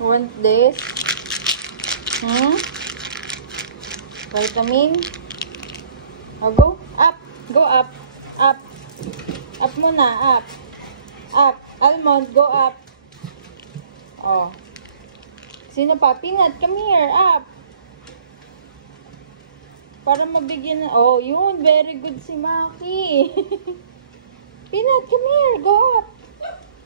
Want this? Vitamin? Oh, go up. Go up. Up. Up muna. Up. Up. Almond, go up. Oh. Sino pa? Peanut, come here. Up. Para mabigyan na. Oh, yun. Very good si Maki. Peanut, come here. Go up.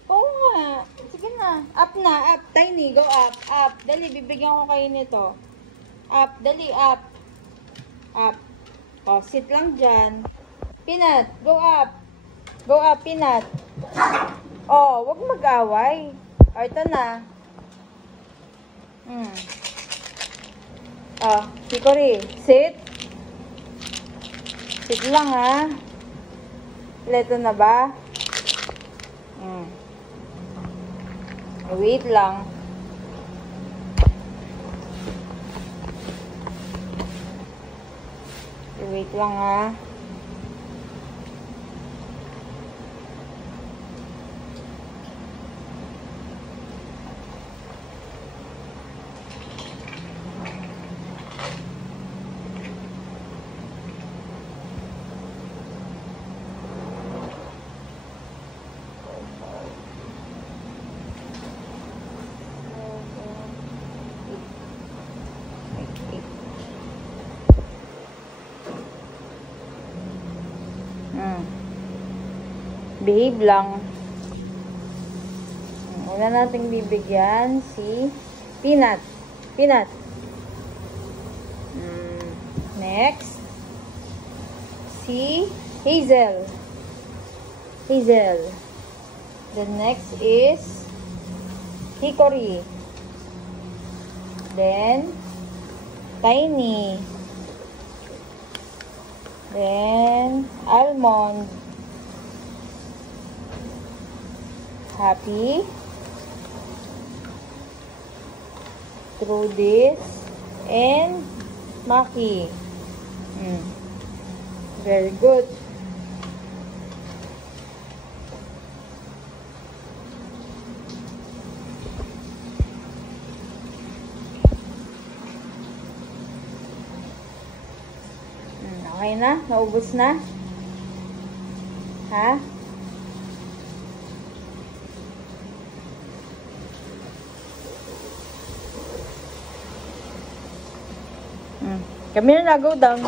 Oo nga. Sige na. Up na. Up. Tiny, go up. Up. Dali, bibigyan ko kayo nito. Up. Dali, up. Up. Oh, sit lang dyan. Peanut, go up. Go up, Peanut. Oh, wag mag-away. Oh, ito na. Oh, Hickory, sit. Sit lang, ha. Leto na ba? Wait lang. Wait lang, ha. Behave lang. Una nating bibigyan si Peanut. Peanut. Next. Si Hazel. Hazel. The next is Hickory. Then Tiny. Then Almond. Happy. Through this. And Maki. Very good. Okay na? Naubos na? Ha? Come here na, go down.